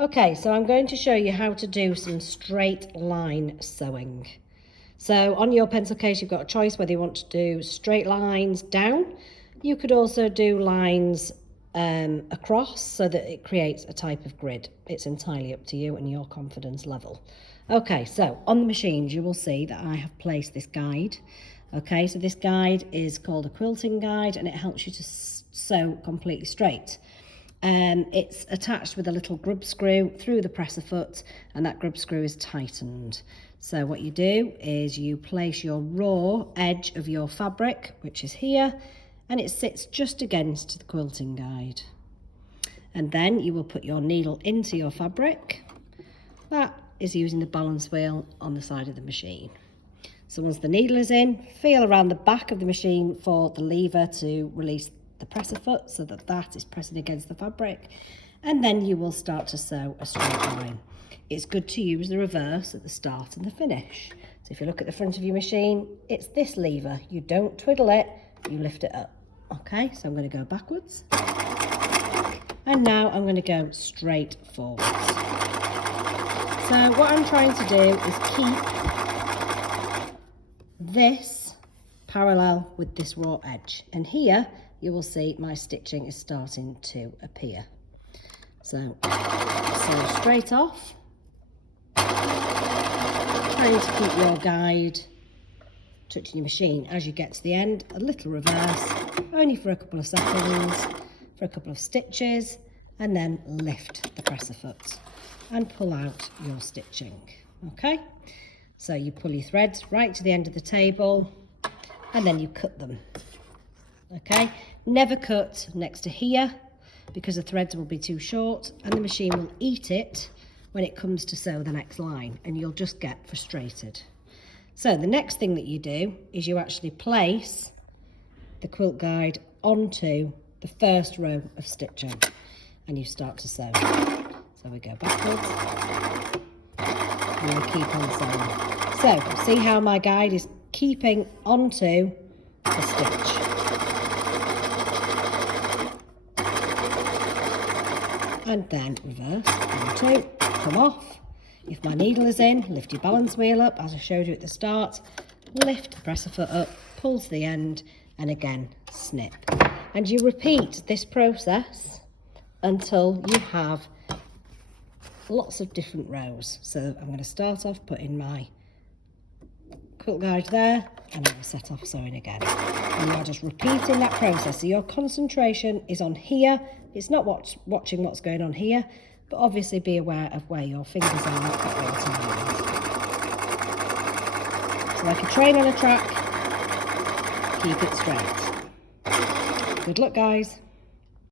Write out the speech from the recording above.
Okay, so I'm going to show you how to do some straight line sewing. So on your pencil case, you've got a choice whether you want to do straight lines down. You could also do lines across so that it creates a type of grid. It's entirely up to you and your confidence level. Okay, so on the machines, you will see that I have placed this guide. Okay, so this guide is called a quilting guide and it helps you to sew completely straight. It's attached with a little grub screw through the presser foot, and that grub screw is tightened. So what you do is you place your raw edge of your fabric, which is here, and it sits just against the quilting guide. And then you will put your needle into your fabric. That is using the balance wheel on the side of the machine. So once the needle is in, feel around the back of the machine for the lever to release the presser foot so that that is pressing against the fabric, and then you will start to sew a straight line. It's good to use the reverse at the start and the finish. So if you look at the front of your machine, it's this lever. You don't twiddle it, you lift it up. Okay, so I'm going to go backwards, and now I'm going to go straight forward. So what I'm trying to do is keep this parallel with this raw edge, and here you will see my stitching is starting to appear. So sew straight off, trying to keep your guide touching your machine as you get to the end. A little reverse, only for a couple of seconds, for a couple of stitches, and then lift the presser foot and pull out your stitching. Okay, so you pull your threads right to the end of the table and then you cut them. Okay, never cut next to here because the threads will be too short and the machine will eat it when it comes to sew the next line, and you'll just get frustrated. So the next thing that you do is you actually place the quilt guide onto the first row of stitching and you start to sew. So we go backwards and we keep on sewing. So see how my guide is keeping onto the stitch. And then reverse, 1, 2, come off. If my needle is in, lift your balance wheel up as I showed you at the start, lift the presser foot up, pull to the end, and again snip. And you repeat this process until you have lots of different rows. So I'm going to start off putting my quilt guide there, and I will set off sewing again. And you're just repeating that process. So your concentration is on here. It's not watching what's going on here, but obviously be aware of where your fingers are at all times. So like a train on a track, keep it straight. Good luck, guys.